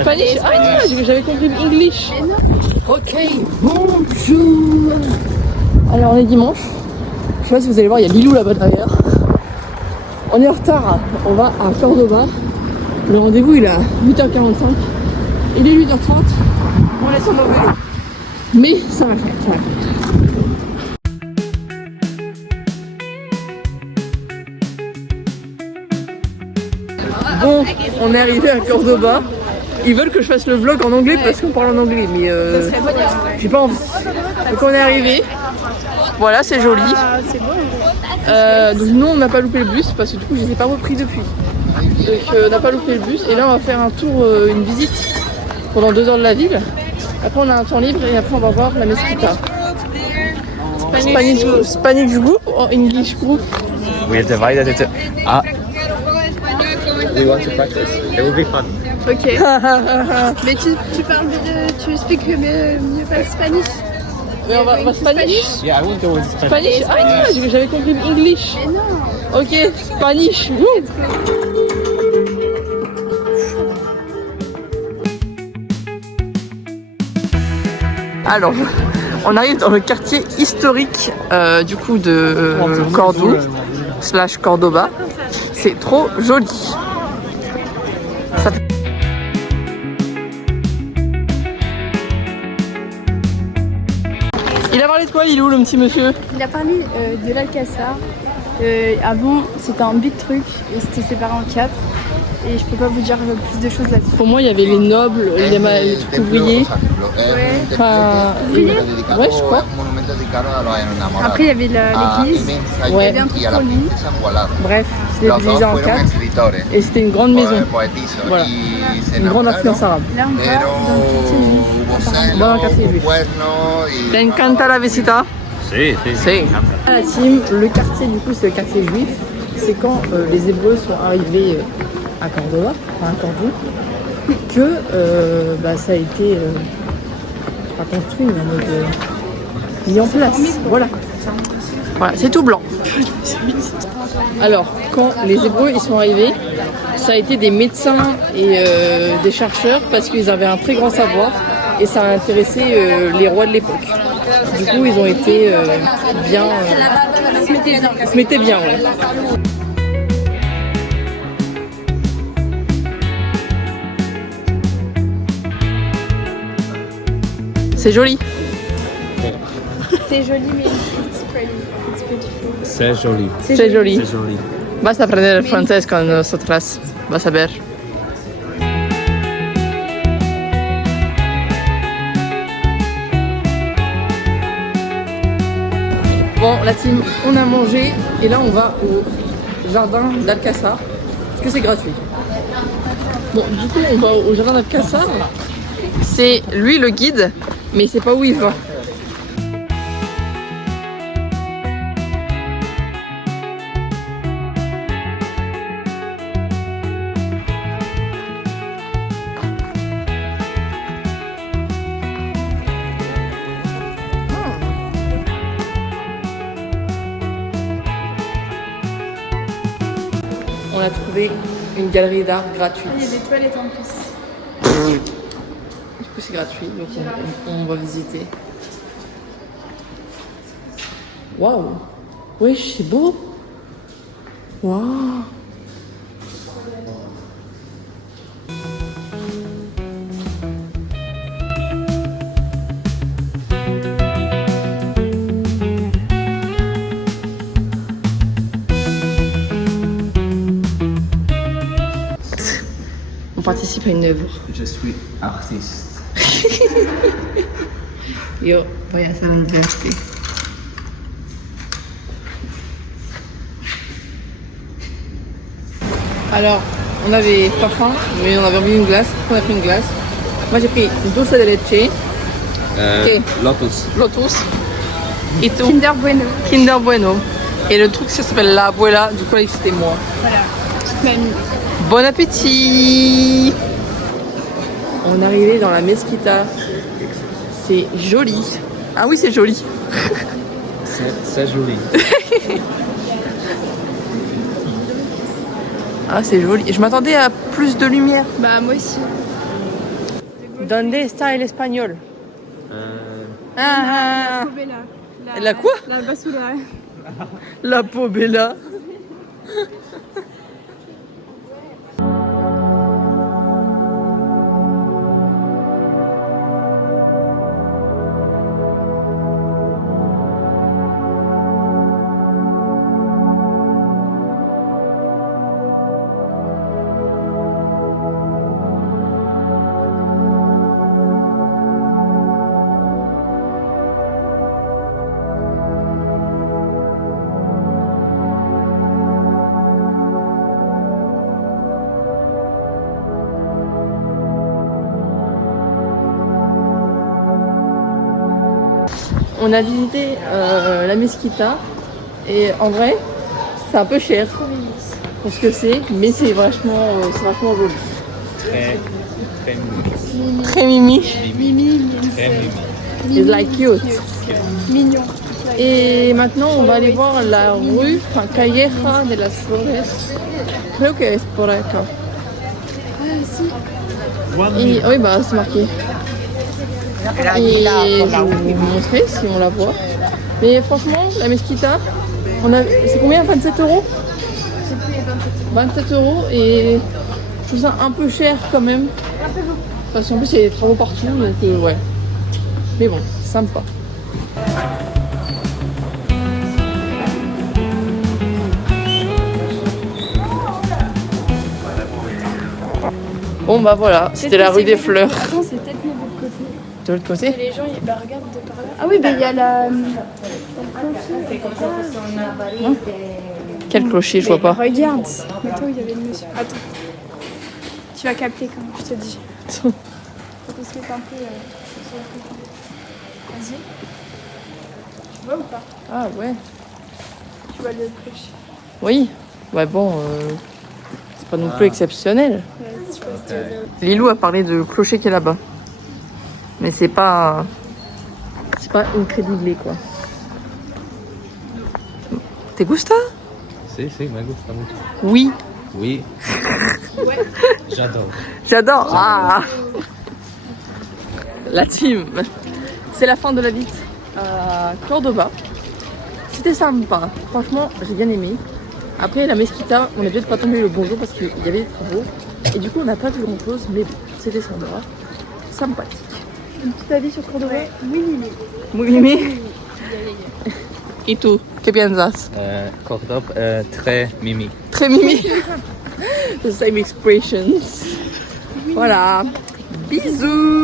Spanish. Ah, j'avais compris English. Ok, bonjour. Alors on est dimanche. Je sais pas si vous allez voir, il y a Lilou là-bas derrière. On est en retard, on va à Cordoba. Le rendez-vous il est à 8h45. Il est 8h30. On laisse nos vélos. Mais ça va faire, ça va faire. Bon, on est arrivé à Cordoba. Ils veulent que je fasse le vlog en anglais parce qu'on parle en anglais, mais j'ai pas envie. Donc on est arrivé. Voilà, c'est joli. Donc nous on n'a pas loupé le bus parce que du coup je les ai pas repris depuis. Donc on n'a pas loupé le bus et là on va faire un tour, une visite pendant 2 heures de la ville. Après on a un temps libre et après on va voir la Mesquita. Spanish group or English group? We are divided into. We want to practice. It will be fun. Ok. Mais tu parles tu speak mieux pas Spanish? Mais on va Spanish? Yeah, I will go with Spanish. Spanish? Ah, j'avais compris English. Mais non. Ok, Spanish. Woo. Alors, on arrive dans le quartier historique du coup de Cordoue / Cordoba. C'est trop joli. Ça... Il a parlé de quoi, Lilou, le petit monsieur? Il a parlé de l'Alcazar. Avant, c'était un big truc et c'était séparé en 4. Et je peux pas vous dire plus de choses là-dessus. Pour moi, il y avait les nobles, les trucs ouvriers. Ouais. Enfin, Ouvriers? Ouais, je crois. Après, il y avait l'église. Ouais. Il y avait un truc pour lui. Bref, c'était divisé en 4. Et c'était une grande maison. Voilà. Une grande influence arabe. Là, on va dans le quartier juif. Dans le quartier juif. Te encanta la visita? Si, si. Si. La team, le quartier, du coup, c'est le quartier juif. C'est quand les Hébreux sont arrivés à Cordoba, enfin à Cordoue, que ça a été pas construit, mais en mode mis en place. Voilà. Voilà, c'est tout blanc. Alors, quand les Hébreux ils sont arrivés, ça a été des médecins et des chercheurs parce qu'ils avaient un très grand savoir et ça a intéressé les rois de l'époque. Du coup, ils ont été bien. Ils se mettaient bien, ouais. C'est joli. C'est joli, mais it's pretty. It's beautiful. C'est joli. C'est joli. C'est joli. Vas a aprender el francés con nosotras. Vas a ver. Bon, la team, on a mangé et là on va au jardin d'Alcazar. Est-ce que c'est gratuit? Bon, du coup, on va au jardin d'Alcazar. C'est lui le guide, mais c'est pas où il va. On a trouvé une galerie d'art gratuite. Il y a des toilettes en plus. Du coup, c'est gratuit, donc on va visiter. Waouh! Wesh, c'est beau! Waouh! On participe à une œuvre. Je suis artiste. Yo voy a hacer el verte. Alors, on avait pas faim, mais on avait envie d'une glace. On a pris une glace. Moi j'ai pris une dulce de leche. Ok. Lotus. Lotus. Et tout. Kinder Bueno. Kinder Bueno. Et le truc ça s'appelle la abuela, du coup c'était moi. Voilà. Petite mamie. Bon appétit! On est arrivé dans la Mesquita. C'est joli. Ah oui, c'est joli. C'est joli. Ah, c'est joli. Je m'attendais à plus de lumière. Bah moi aussi. Donde está el espagnol? La Ah, Pobella. La quoi? La basura. la Pobella. On a visité la Mesquita et en vrai, c'est un peu cher pour ce que c'est, mais c'est vachement joli. Très, très mimi. Très mimi. Mimi, Très mimi. It's like cute. Mignon. Et maintenant, on va aller voir la rue, enfin, Calleja de las Flores. Creo que es por acá. Et, oui, bah, c'est marqué. Et je vais vous montrer si on la voit. Mais franchement, la Mesquita, c'est combien? 27 euros? 27 euros et je trouve ça un peu cher quand même. Parce qu'en plus, il y a des travaux partout, donc ouais. Mais bon, sympa. Bon bah voilà, c'était la rue des Fleurs. Attends, c'est peut-être mieux de l'autre côté. De l'autre côté? Et les gens, bah regarde de par là. Ah oui, bah il y a la. Quel clocher, je vois pas. Regarde. Attends, il y avait le monsieur. Attends. Tu vas capter quand je te dis. Faut qu'on se mette un peu sur le côté. Vas-y. Tu vois ou pas? Ah ouais. Tu vois le clocher. Oui. Ouais bon, c'est pas non plus exceptionnel. Ouais, je sais pas si tu veux. Lilou a parlé de clocher qui est là-bas. Mais c'est pas incrédible quoi. ¿Te gusta? Sí, sí, me gusta mucho. Oui. Oui. J'adore. J'adore. Ah. La team. C'est la fin de la visite à Cordoba. C'était sympa. Franchement, j'ai bien aimé. Après la Mesquita, on n'a peut-être pas tombé le bonjour parce qu'il y avait des travaux. Et du coup, on n'a pas vu grand-chose, mais bon, c'était sympa. Sympathique. Un petit avis sur Cordoba? Oui, oui, Muy mimi. Et tout. ¿Qué piensas? Cordoba, très mimi. Très mimi. The same expressions. Voilà. Bisous.